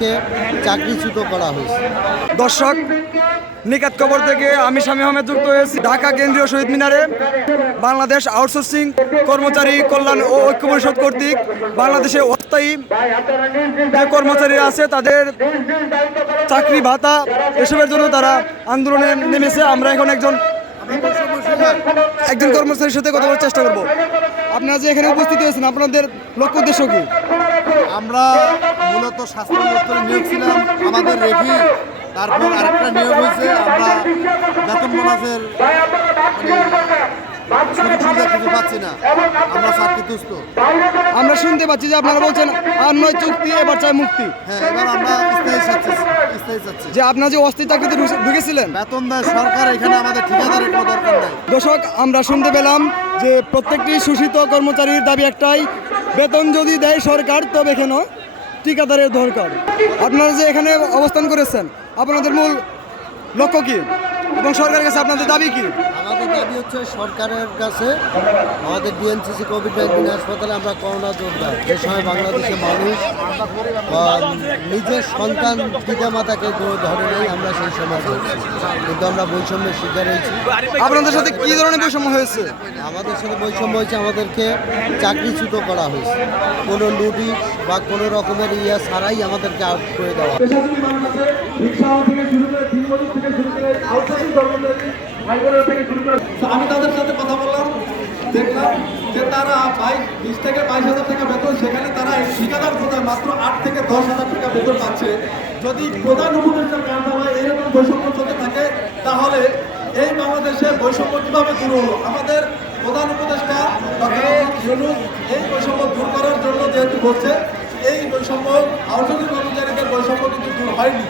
আমাদেরকে চাকরিচ্যুত করা হয়েছে। দর্শক নিকাত কবর থেকে আমি স্বামী আহমেদ যুক্ত হয়েছি ঢাকা কেন্দ্রীয় শহীদ মিনারে। বাংলাদেশ আউটসোর্সিং কর্মচারী কল্যাণ ও ঐক্য পরিষদ কর্তৃক বাংলাদেশে অস্থায়ী যে কর্মচারী আছে তাদের চাকরি ভাতা এসবের জন্য তারা আন্দোলনে নেমেছে। আমরা এখন একজন একজন কর্মচারীর সাথে কথা বলার চেষ্টা করব। আপনারা যে এখানে উপস্থিত হয়েছেন আপনাদের লক্ষ্য উদ্দেশ্য কি? আমরা মূলত স্বাস্থ্য দপ্তরে নিয়োগ ছিলাম আমাদের রেখি তারপর আরেকটা নিয়োগ হয়েছে আমরা বেতন বোনাসের মানে আমরা শুনতে পাচ্ছি যে আপনারা বলছেন আর নয় চুক্তি এবার চাই মুক্তি। হ্যাঁ যে আপনারা যে অস্থির চাকরিতে ঢুকে- ঢুকেছিলেন। বেতন দেয় সরকার এখানে আমাদের ঠিকাদারের কোনো দরকার নাই। দর্শক আমরা শুনতে পেলাম যে প্রত্যেকটি শোষিত কর্মচারীর দাবি একটাই বেতন যদি দেয় সরকার তবে কেন? ঠিকাদারের দরকার। আপনারা যে এখানে অবস্থান করেছেন, আপনাদের মূল লক্ষ্য কি? এবং সরকারের কাছে আপনাদের দাবি কি? দাবি হচ্ছে সরকারের কাছে আমাদের ডিএনসিসি কোভিড নাইন্টিন হাসপাতালে আমরা করোনা যোদ্ধা। যে সময় বাংলাদেশের মানুষ নিজের সন্তান পিতা মাতাকে ধরে নেই আমরা সেই সময় করছি। কিন্তু আমরা বৈষম্যের শিকার হয়েছি। আপনাদের সাথে কি ধরনের বৈষম্য হয়েছে? আমাদের সাথে বৈষম্য হয়েছে আমাদেরকে চাকরিচ্যুত করা হয়েছে। কোনো নোটিশ বা কোনো রকমের ইয়া ছাড়াই আমাদেরকে আউট করে দেওয়া থেকে শুরু করে থেকে শুরু করে আমি তাদের সাথে কথা বললাম, দেখলাম যে তারা বাইশ, বিশ থেকে বাইশ হাজার টাকা বেতন, সেখানে তারা ঠিকাদার কোথায় মাত্র আট থেকে দশ হাজার টাকা বেতন পাচ্ছে। যদি প্রধান উপদেষ্টার কার্যালয়ে এরকম বৈষম্য চলতে থাকে, তাহলে এই বাংলাদেশে বৈষম্য কীভাবে দূর হলো? আমাদের প্রধান উপদেষ্টা এই বৈষম্য দূর করার জন্য যেহেতু বলছে, এই বৈষম্য আউটসোর্সিং কর্মচারীদের বৈষম্য কিন্তু দূর হয়নি।